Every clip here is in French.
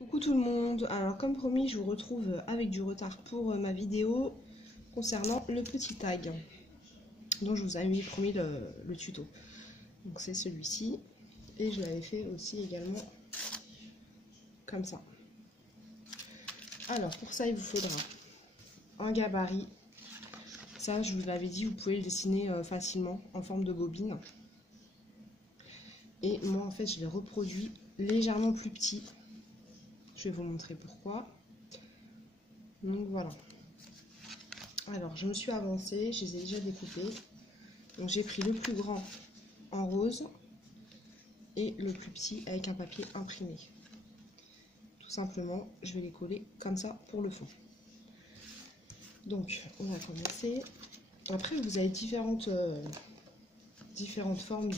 Coucou tout le monde, alors comme promis je vous retrouve avec du retard pour ma vidéo concernant le petit tag dont je vous avais promis le tuto. Donc c'est celui-ci et je l'avais fait aussi également comme ça. Alors pour ça il vous faudra un gabarit, ça je vous l'avais dit, vous pouvez le dessiner facilement en forme de bobine. Et moi en fait je l'ai reproduit légèrement plus petit. Je vais vous montrer pourquoi. Donc voilà. Alors je me suis avancée, je les ai déjà découpés. Donc j'ai pris le plus grand en rose et le plus petit avec un papier imprimé. Tout simplement, je vais les coller comme ça pour le fond. Donc on va commencer. Après vous avez différentes formes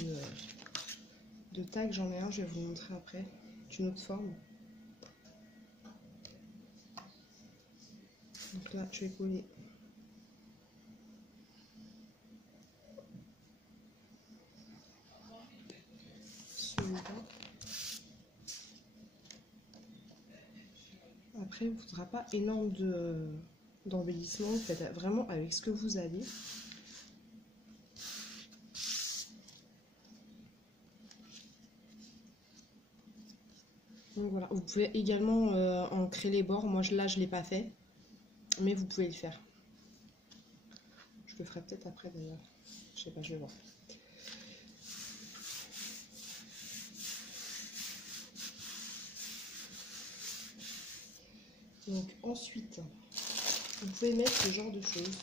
de tag. J'en ai un, je vais vous montrer après, d'une autre forme. Donc là, je vais coller celui-là. Après, il ne faudra pas énorme d'embellissement. Vous faites vraiment avec ce que vous avez. Donc voilà, vous pouvez également ancrer les bords. Moi, là, je ne l'ai pas fait, mais vous pouvez le faire. Je le ferai peut-être après d'ailleurs. Je sais pas, je vais voir. Donc ensuite, vous pouvez mettre ce genre de choses.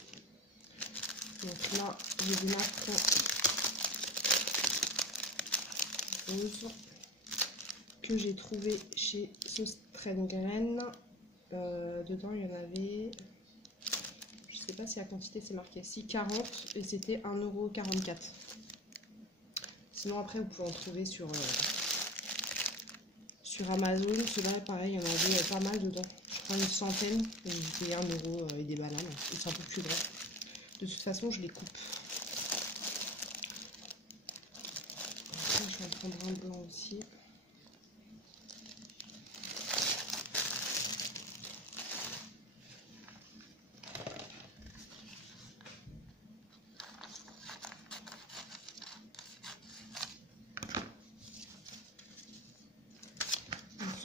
Donc là, j'ai des macrons roses que j'ai trouvé chez Sauce Traine-Graine. Dedans, il y en avait, je sais pas si la quantité c'est marqué, si 40 et c'était 1,44 €. Sinon après, vous pouvez en trouver sur Amazon. Ceux-là, pareil, il y en avait pas mal dedans. Je crois une centaine. Et j'ai payé 1 € et des bananes. Et c'est un peu plus grand. De toute façon, je les coupe. Après, je vais en prendre un blanc aussi.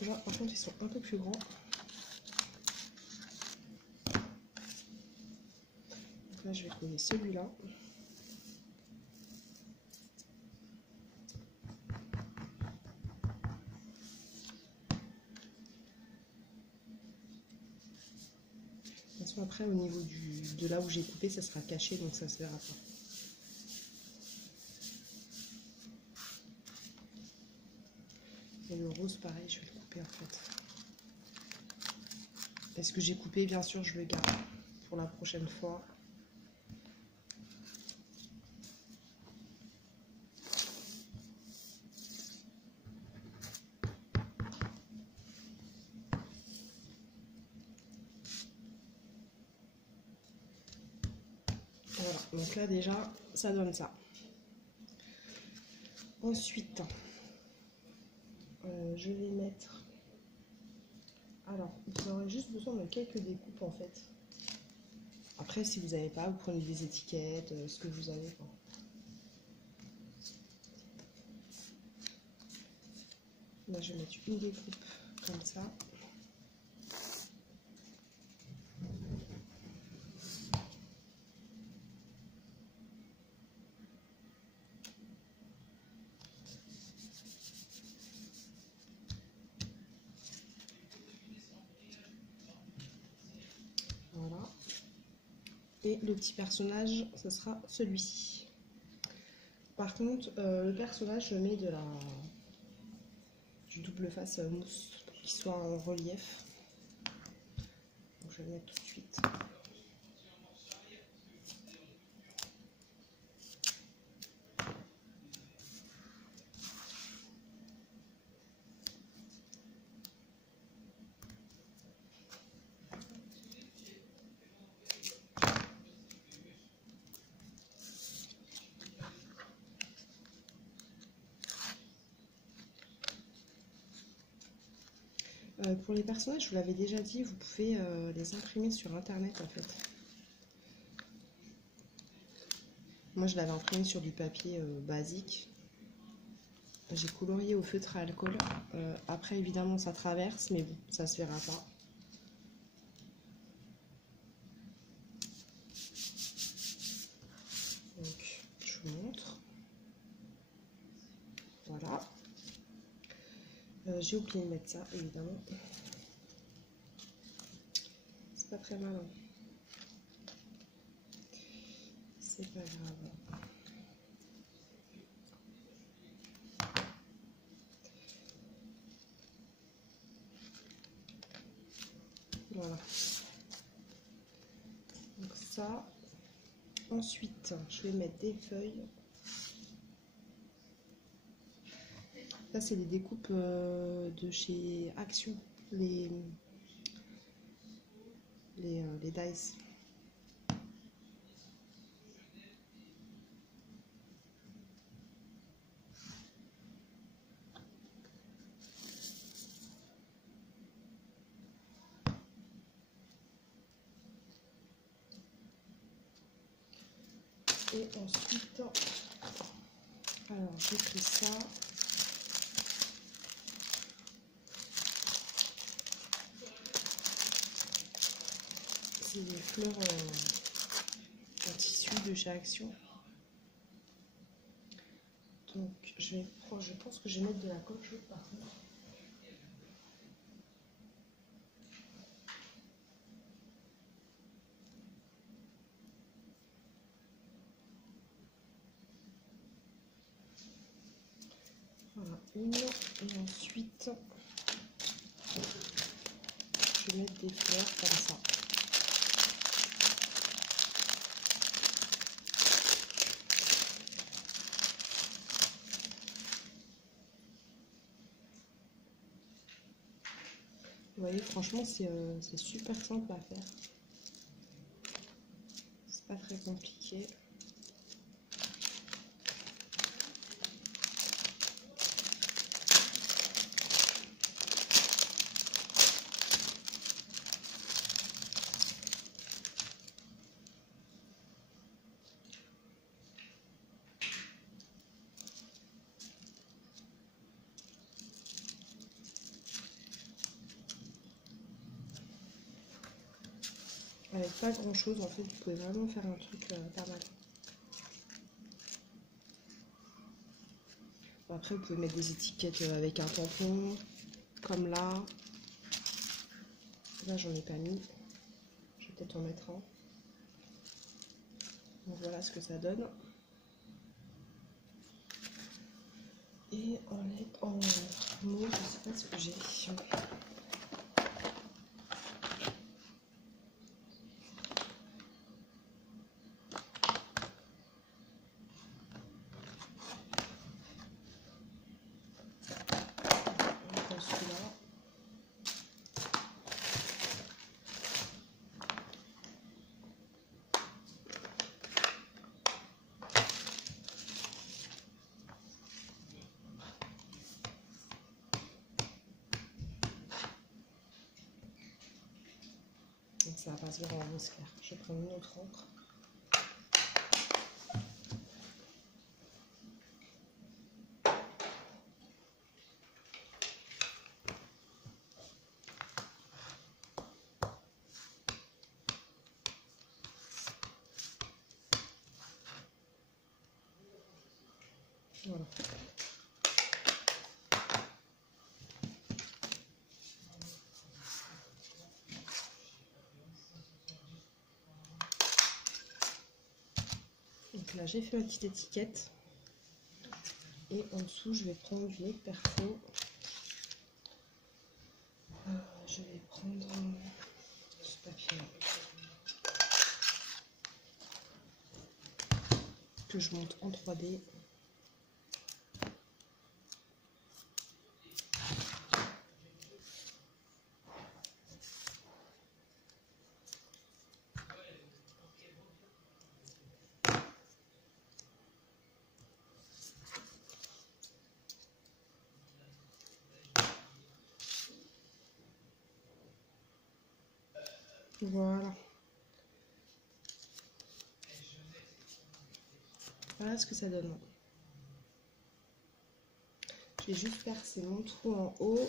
Ceux-là, par contre, ils sont un peu plus grands. Donc là, je vais coller celui-là. Après, au niveau de là où j'ai coupé, ça sera caché, donc ça se verra pas. Et le rose, pareil, je vais le couper en fait. Et ce que j'ai coupé, bien sûr, je le garde pour la prochaine fois. Voilà, donc là déjà, ça donne ça. Ensuite, je vais mettre... Alors, vous aurez juste besoin de quelques découpes en fait. Après, si vous n'avez pas, vous prenez des étiquettes, ce que vous avez. Là, je vais mettre une découpe comme ça. Voilà. Et le petit personnage, ce sera celui-ci. Par contre, le personnage, je mets du double face mousse pour qu'il soit en relief. Donc, je vais le mettre tout de suite. Pour les personnages, je vous l'avais déjà dit, vous pouvez les imprimer sur internet en fait. Moi je l'avais imprimé sur du papier basique. J'ai colorié au feutre à alcool. Après évidemment ça traverse, mais bon, ça se verra pas. Donc je vous montre. Voilà. J'ai oublié de mettre ça évidemment. C'est pas très malin. C'est pas grave. Voilà. Donc ça. Ensuite, je vais mettre des feuilles. Ça, c'est les découpes de chez Action. Les dice. Et ensuite, alors j'ai pris ça. C'est des fleurs en tissu de chez Action. Donc je pense que je vais mettre de la colle chaude par contre. Voilà, une. Et ensuite, je vais mettre des fleurs comme ça. Vous voyez, franchement, c'est super simple à faire. C'est pas très compliqué. Avec pas grand chose, en fait, vous pouvez vraiment faire un truc pas mal. Bon, après, vous pouvez mettre des étiquettes avec un tampon, comme là. Là, j'en ai pas mis. Je vais peut-être en mettre un. Donc voilà ce que ça donne. Et en mot, je sais pas ce que j'ai. Donc ça va pas se voir en rose clair. Je vais prendre une autre encre. Voilà. Donc là, j'ai fait ma petite étiquette. Et en dessous, je vais prendre une autre perfo. Je vais prendre ce papier-là. Que je monte en 3D. Voilà. Voilà ce que ça donne. Je vais juste percer mon trou en haut.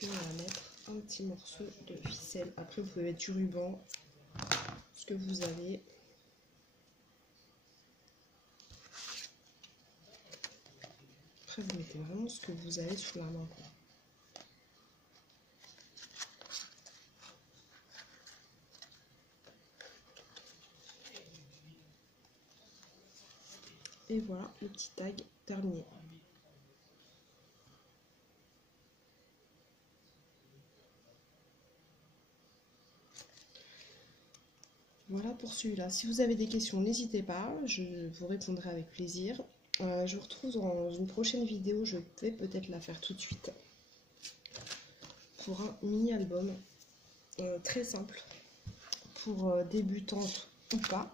Et on va mettre un petit morceau de ficelle. Après, vous pouvez mettre du ruban, ce que vous avez. Après, vous mettez vraiment ce que vous avez sous la main, quoi. Et voilà, le petit tag terminé. Voilà pour celui-là. Si vous avez des questions, n'hésitez pas, je vous répondrai avec plaisir. Je vous retrouve dans une prochaine vidéo, je vais peut-être la faire tout de suite. Pour un mini-album très simple, pour débutantes ou pas.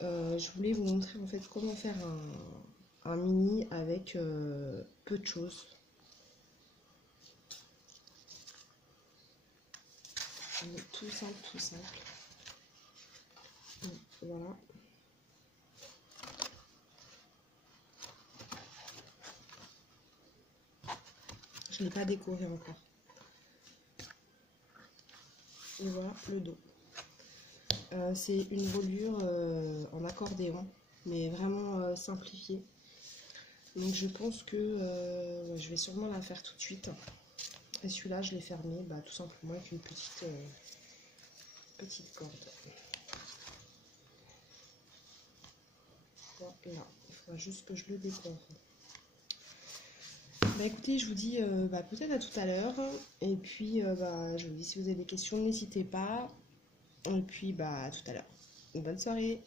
Je voulais vous montrer en fait comment faire un mini avec peu de choses. Tout simple, tout simple. Voilà. Je ne l'ai pas décoré encore. Et voilà le dos. C'est une reliure en accordéon, mais vraiment simplifiée. Donc je pense que je vais sûrement la faire tout de suite. Et celui-là, je l'ai fermé tout simplement avec une petite corde. Voilà, il faudra juste que je le décore. Écoutez, je vous dis peut-être à tout à l'heure. Et puis, je vous dis, si vous avez des questions, n'hésitez pas. Et puis, à tout à l'heure. Bonne soirée.